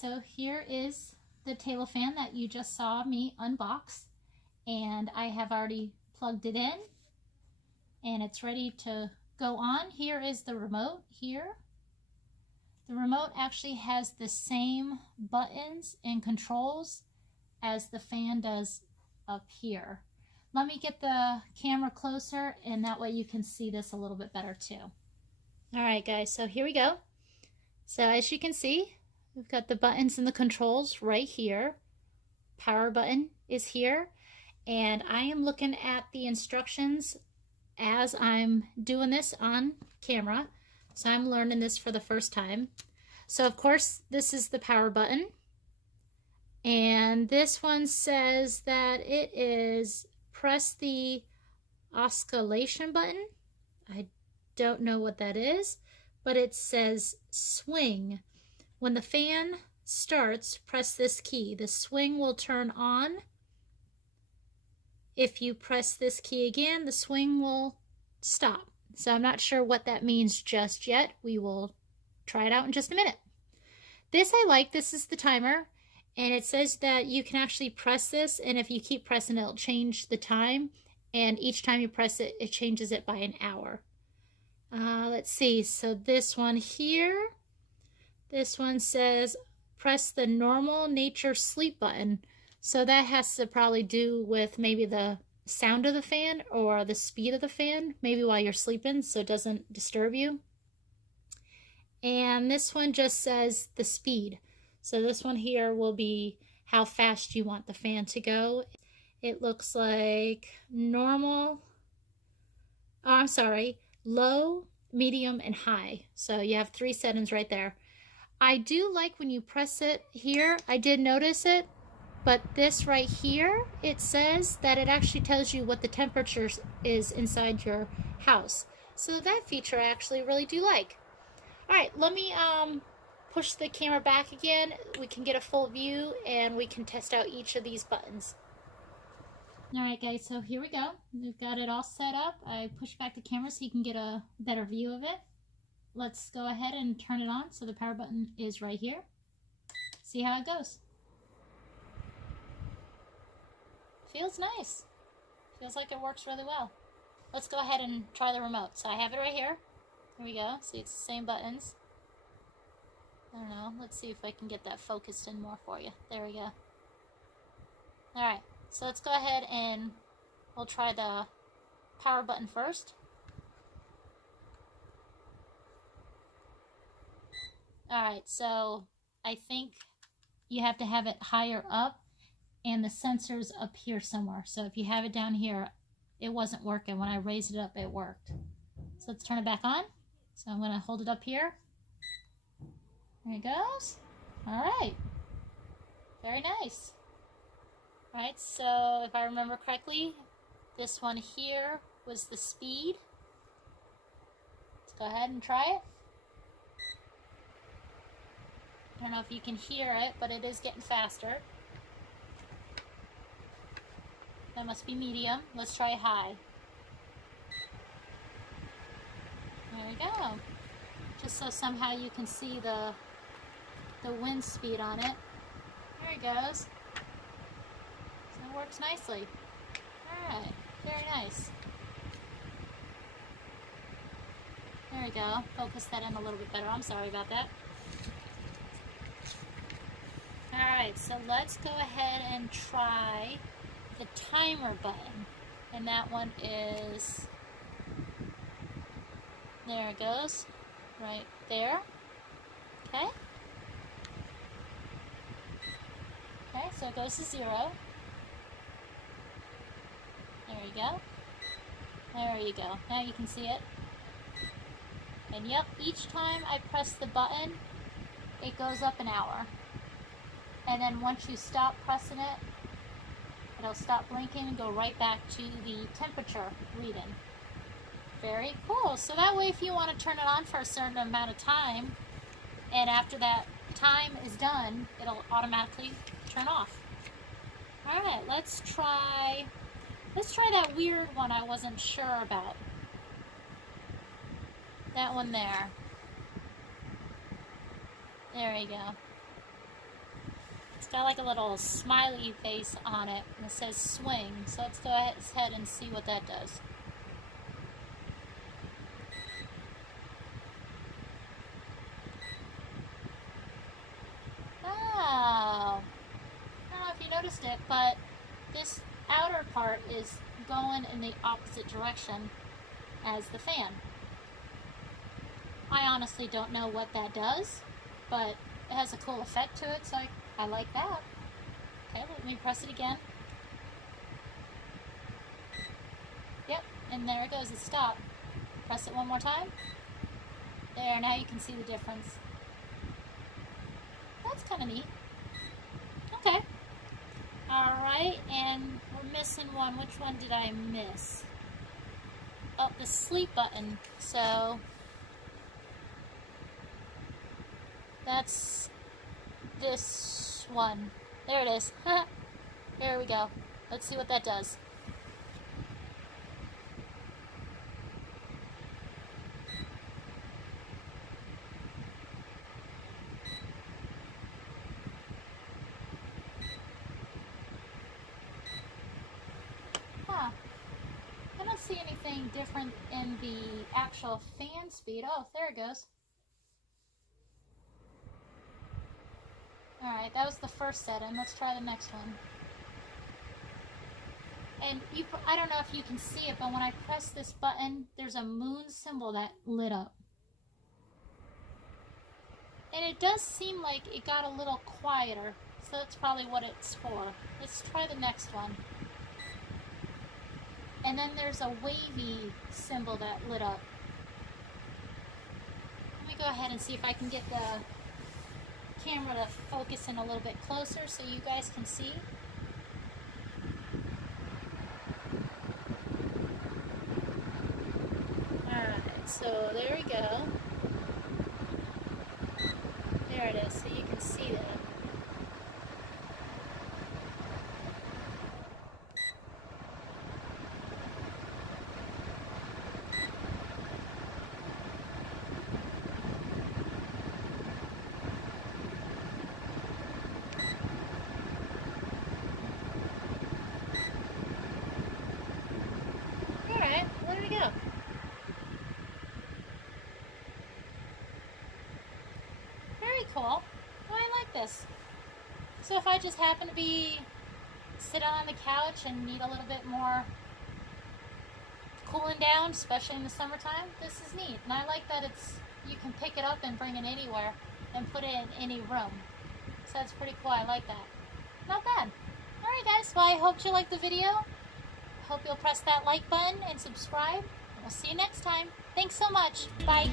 So here is the table fan that you just saw me unbox, and I have already plugged it in and it's ready to go on. Here is the remote here. The remote actually has the same buttons and controls as the fan does up here. Let me get the camera closer and that way you can see this a little bit better too. Alright guys, so here we go. So as you can see, we've got the buttons and the controls right here. Power button is here, and I am looking at the instructions as I'm doing this on camera. So I'm learning this for the first time. So of course this is the power button, and this one says that it is press the oscillation button. I don't know what that is, but it says swing. When the fan starts, press this key. The swing will turn on. If you press this key again, the swing will stop. So I'm not sure what that means just yet. We will try it out in just a minute. This I like. This is the timer, and it says that you can actually press this, and if you keep pressing it, it'll change the time, and each time you press it, it changes it by an hour. Let's see. So this one here, this one says press the normal nature sleep button. So that has to probably do with maybe the sound of the fan or the speed of the fan, maybe while you're sleeping so it doesn't disturb you. And this one just says the speed. So this one here will be how fast you want the fan to go. It looks like normal, low, medium, and high. So you have 3 settings right there. I do like when you press it here, I did notice it, but this right here, it says that it actually tells you what the temperature is inside your house. So that feature I actually really do like. Alright, let me push the camera back again. We can get a full view and we can test out each of these buttons. Alright guys, so here we go. We've got it all set up. I pushed back the camera so you can get a better view of it. Let's go ahead and turn it on. So the power button is right here. See how it goes. Feels nice. Feels like it works really well. Let's go ahead and try the remote. So I have it right here. Here we go. See, it's the same buttons. I don't know. Let's see if I can get that focused in more for you. There we go. Alright, so let's go ahead and we'll try the power button first. Alright, so I think you have to have it higher up and the sensor's up here somewhere. So if you have it down here, it wasn't working. When I raised it up, it worked. So let's turn it back on. So I'm going to hold it up here. There it goes. Alright. Very nice. Alright, so if I remember correctly, this one here was the speed. Let's go ahead and try it. don't know if you can hear it, but it is getting faster. That must be medium. Let's try high. There we go. Just so somehow you can see the wind speed on it. There it goes. So it works nicely. Alright, very nice. There we go. Focus that in a little bit better. I'm sorry about that. Alright, so let's go ahead and try the timer button. And that one is, there it goes, right there. Okay. Okay, so it goes to 0. There you go. There you go. Now you can see it. And yep, each time I press the button, it goes up an hour. And then once you stop pressing it, it'll stop blinking and go right back to the temperature reading. Very cool. So that way if you want to turn it on for a certain amount of time, and after that time is done, it'll automatically turn off. Alright, let's try that weird one I wasn't sure about. That one there. There you go. It's got like a little smiley face on it, and it says swing. So let's go ahead and see what that does. Oh, I don't know if you noticed it, but this outer part is going in the opposite direction as the fan. I honestly don't know what that does, but it has a cool effect to it, so I like that. Okay, let me press it again. Yep, and there it goes, it stopped. Press it one more time. There, now you can see the difference. That's kind of neat. Okay. Alright, and we're missing one. Which one did I miss? Oh, the sleep button. So that's this one. There it is. Here we go. Let's see what that does. Huh. I don't see anything different in the actual fan speed. Oh, there it goes. Alright, that was the first setting. Let's try the next one. And I don't know if you can see it, but when I press this button, there's a moon symbol that lit up. And it does seem like it got a little quieter, so that's probably what it's for. Let's try the next one. And then there's a wavy symbol that lit up. Let me go ahead and see if I can get the camera to focus in a little bit closer so you guys can see. Alright, so there we go. There it is, so you can see that. Alright, well, there we go. Very cool. Well, I like this. So if I just happen to be sitting on the couch and need a little bit more cooling down, especially in the summertime, this is neat. And I like that you can pick it up and bring it anywhere and put it in any room. So that's pretty cool. I like that. Not bad. Alright guys, well I hope you liked the video. Hope you'll press that like button and subscribe. We'll see you next time. Thanks so much. Bye.